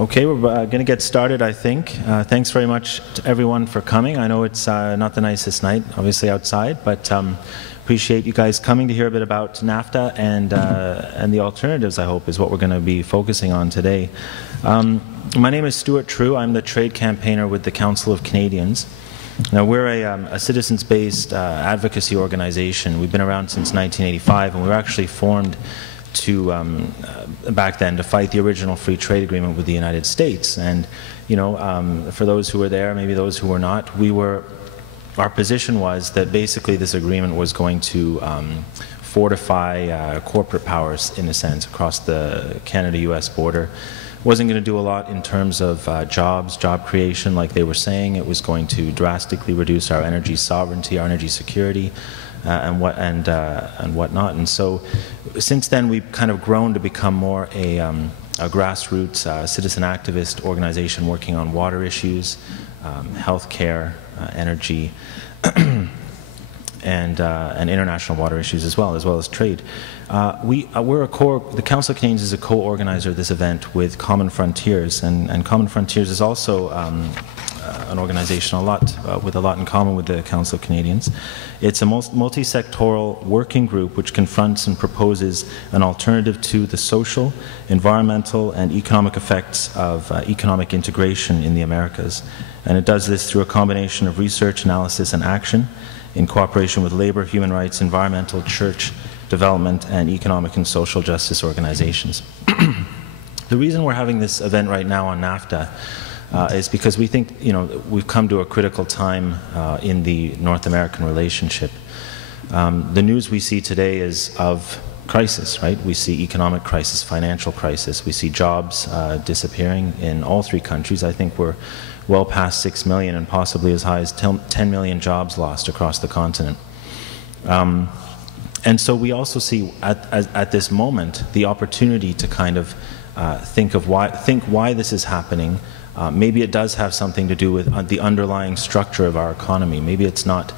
Okay, we're going to get started, I think. Thanks very much to everyone for coming. I know it's not the nicest night, obviously outside, but appreciate you guys coming to hear a bit about NAFTA and the alternatives, I hope, is what we're going to be focusing on today. My name is Stuart Trew. I'm the trade campaigner with the Council of Canadians. Now, we're a citizens-based advocacy organization. We've been around since 1985, and we were actually formed to back then to fight the original free trade agreement with the United States. And you know, for those who were there, maybe those who were not, our position was that basically this agreement was going to fortify corporate powers, in a sense, across the Canada-US border. Wasn't going to do a lot in terms of job creation, like they were saying. It was going to drastically reduce our energy sovereignty, our energy security, and whatnot. And so, since then, we've kind of grown to become more a grassroots citizen activist organization working on water issues, healthcare, energy, and international water issues as well as trade. The Council of Canadians is a co-organizer of this event with Common Frontiers, and Common Frontiers is also an organization with a lot in common with the Council of Canadians. It's a multi-sectoral working group which confronts and proposes an alternative to the social, environmental, and economic effects of economic integration in the Americas. And it does this through a combination of research, analysis, and action in cooperation with labor, human rights, environmental, church, development, and economic and social justice organizations. The reason we're having this event right now on NAFTA is because we think, you know, we've come to a critical time in the North American relationship. The news we see today is of crisis, right? We see economic crisis, financial crisis. We see jobs disappearing in all three countries. I think we're well past 6 million and possibly as high as 10 million jobs lost across the continent. And so we also see at this moment the opportunity to kind of think why this is happening. Maybe it does have something to do with the underlying structure of our economy. Maybe it's not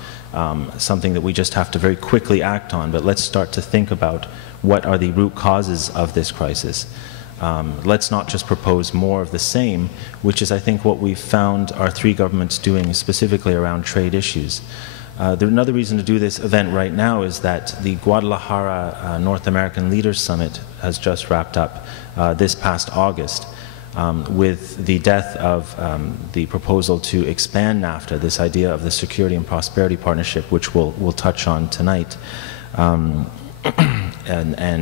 something that we just have to very quickly act on, but let's start to think about what are the root causes of this crisis. Let's not just propose more of the same, which is, I think, what we've found our three governments doing specifically around trade issues. Another reason to do this event right now is that the Guadalajara North American Leaders Summit has just wrapped up this past August with the death of the proposal to expand NAFTA, this idea of the Security and Prosperity Partnership, which we'll touch on tonight. And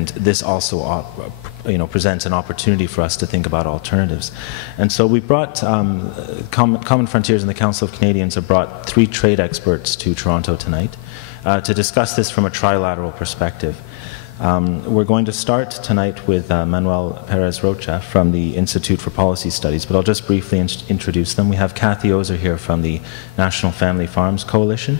this also presents an opportunity for us to think about alternatives. And so we brought, Common Frontiers and the Council of Canadians have brought 3 trade experts to Toronto tonight to discuss this from a trilateral perspective. We're going to start tonight with Manuel Perez Rocha from the Institute for Policy Studies, but I'll just briefly introduce them. We have Katherine Ozer here from the National Family Farms Coalition,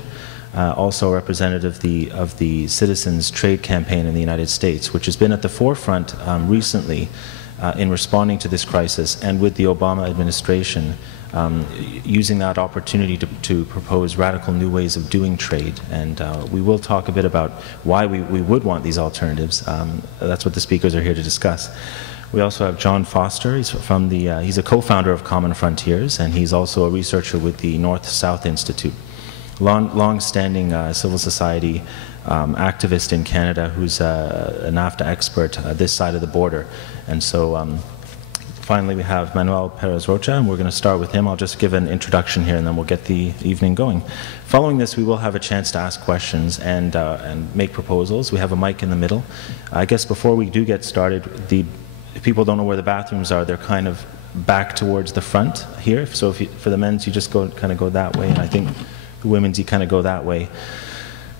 also a representative of the Citizens Trade Campaign in the United States, which has been at the forefront recently in responding to this crisis, and with the Obama administration using that opportunity to propose radical new ways of doing trade. And we will talk a bit about why we would want these alternatives. That's what the speakers are here to discuss. We also have John Foster. He's a co-founder of Common Frontiers, and he's also a researcher with the North-South Institute. Long-standing civil society activist in Canada who's a NAFTA expert this side of the border. And so finally we have Manuel Perez Rocha, and we're going to start with him. I'll just give an introduction here and then we'll get the evening going. Following this, we will have a chance to ask questions and make proposals. We have a mic in the middle. I guess before we do get started, if people don't know where the bathrooms are, they're kind of back towards the front here. So for the men's, you just kind of go that way, and I think the women's, you kind of go that way.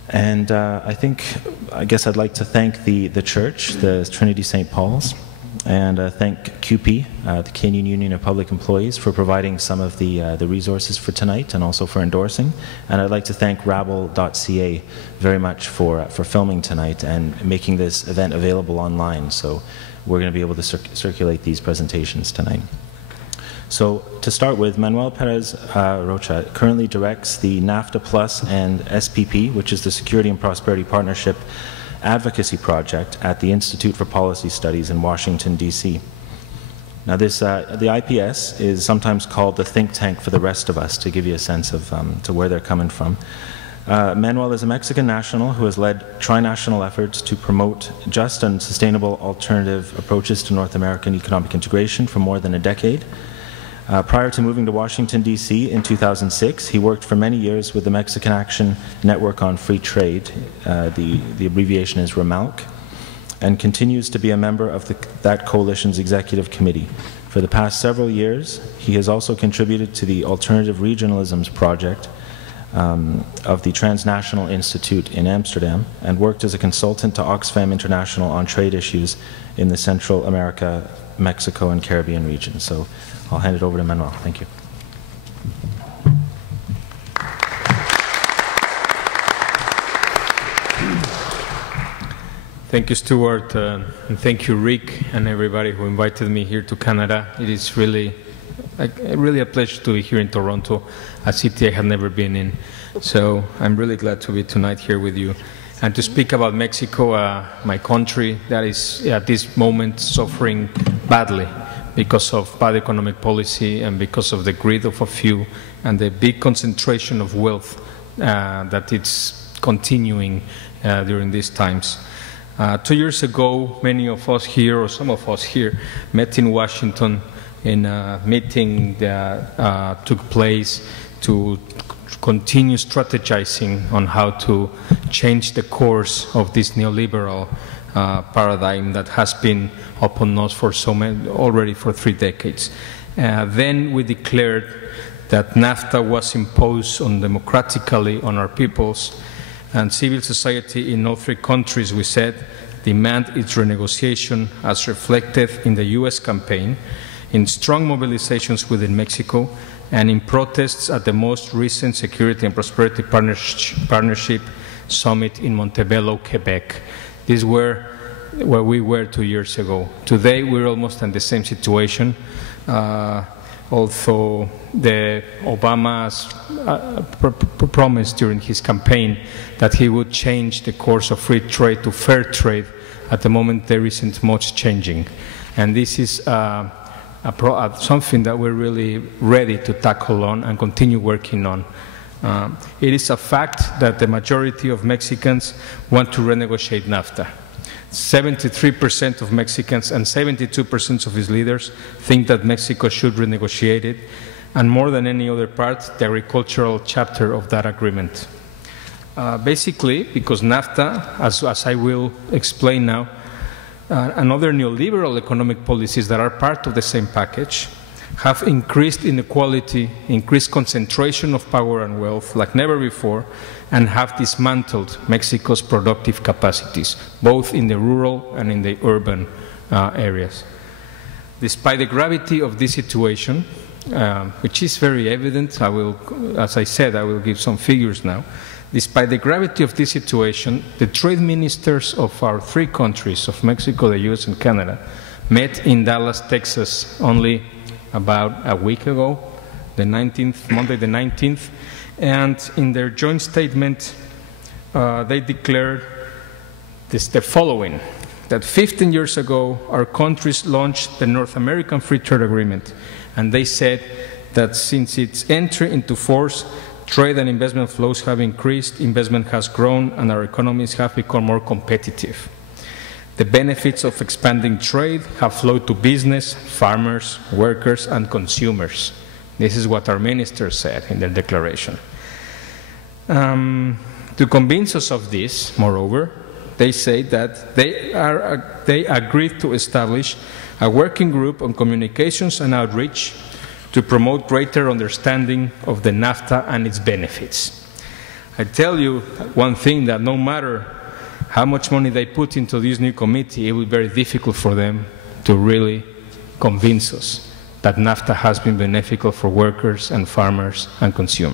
And I guess I'd like to thank the church, the Trinity-St. Paul's, and thank QP, the Canadian Union of Public Employees, for providing some of the resources for tonight and also for endorsing. And I'd like to thank rabble.ca very much for filming tonight and making this event available online. So we're going to be able to circulate these presentations tonight. So to start with, Manuel Perez Rocha currently directs the NAFTA Plus and SPP, which is the Security and Prosperity Partnership Advocacy Project at the Institute for Policy Studies in Washington, D.C. Now the IPS is sometimes called the think tank for the rest of us, to give you a sense of to where they're coming from. Manuel is a Mexican national who has led trinational efforts to promote just and sustainable alternative approaches to North American economic integration for more than a decade. Prior to moving to Washington, D.C. in 2006, he worked for many years with the Mexican Action Network on Free Trade, the abbreviation is RAMALC, and continues to be a member of that coalition's executive committee. For the past several years, he has also contributed to the Alternative Regionalisms Project of the Transnational Institute in Amsterdam, and worked as a consultant to Oxfam International on trade issues in the Central America, Mexico, and Caribbean region. So I'll hand it over to Manuel. Thank you. Thank you, Stuart, and thank you, Rick, and everybody who invited me here to Canada. It is really a pleasure to be here in Toronto, a city I have never been in. So I'm really glad to be tonight here with you and to speak about Mexico, my country that is at this moment suffering badly because of bad economic policy and because of the greed of a few and the big concentration of wealth that it's continuing during these times. 2 years ago, many of us here, or some of us here, met in Washington in a meeting that took place to continue strategizing on how to change the course of this neoliberal paradigm that has been upon us for already for 3 decades. Then we declared that NAFTA was imposed democratically on our peoples, and civil society in all 3 countries, we said, demand its renegotiation as reflected in the U.S. campaign, in strong mobilizations within Mexico, and in protests at the most recent Security and Prosperity Partnership Summit in Montebello, Quebec. These were where we were 2 years ago. Today, we're almost in the same situation. Although Obama's promise during his campaign that he would change the course of free trade to fair trade, at the moment there isn't much changing. And this is something that we're really ready to tackle on and continue working on. It is a fact that the majority of Mexicans want to renegotiate NAFTA. 73% of Mexicans and 72% of its leaders think that Mexico should renegotiate it, and more than any other part, the agricultural chapter of that agreement. Basically, because NAFTA, as I will explain now, and other neoliberal economic policies that are part of the same package have increased inequality, increased concentration of power and wealth like never before, and have dismantled Mexico's productive capacities, both in the rural and in the urban areas. Despite the gravity of this situation, which is very evident, as I said, I will give some figures now. Despite the gravity of this situation, the trade ministers of our 3 countries, of Mexico, the US, and Canada, met in Dallas, Texas, only about a week ago, the 19th, Monday the 19th, and in their joint statement, they declared the following, that 15 years ago, our countries launched the North American Free Trade Agreement, and they said that since its entry into force, trade and investment flows have increased, investment has grown, and our economies have become more competitive. The benefits of expanding trade have flowed to business, farmers, workers, and consumers. This is what our ministers said in their declaration. To convince us of this, moreover, they say that they agreed to establish a working group on communications and outreach to promote greater understanding of the NAFTA and its benefits. I tell you one thing, that no matter how much money they put into this new committee, it will be very difficult for them to really convince us that NAFTA has been beneficial for workers and farmers and consumers.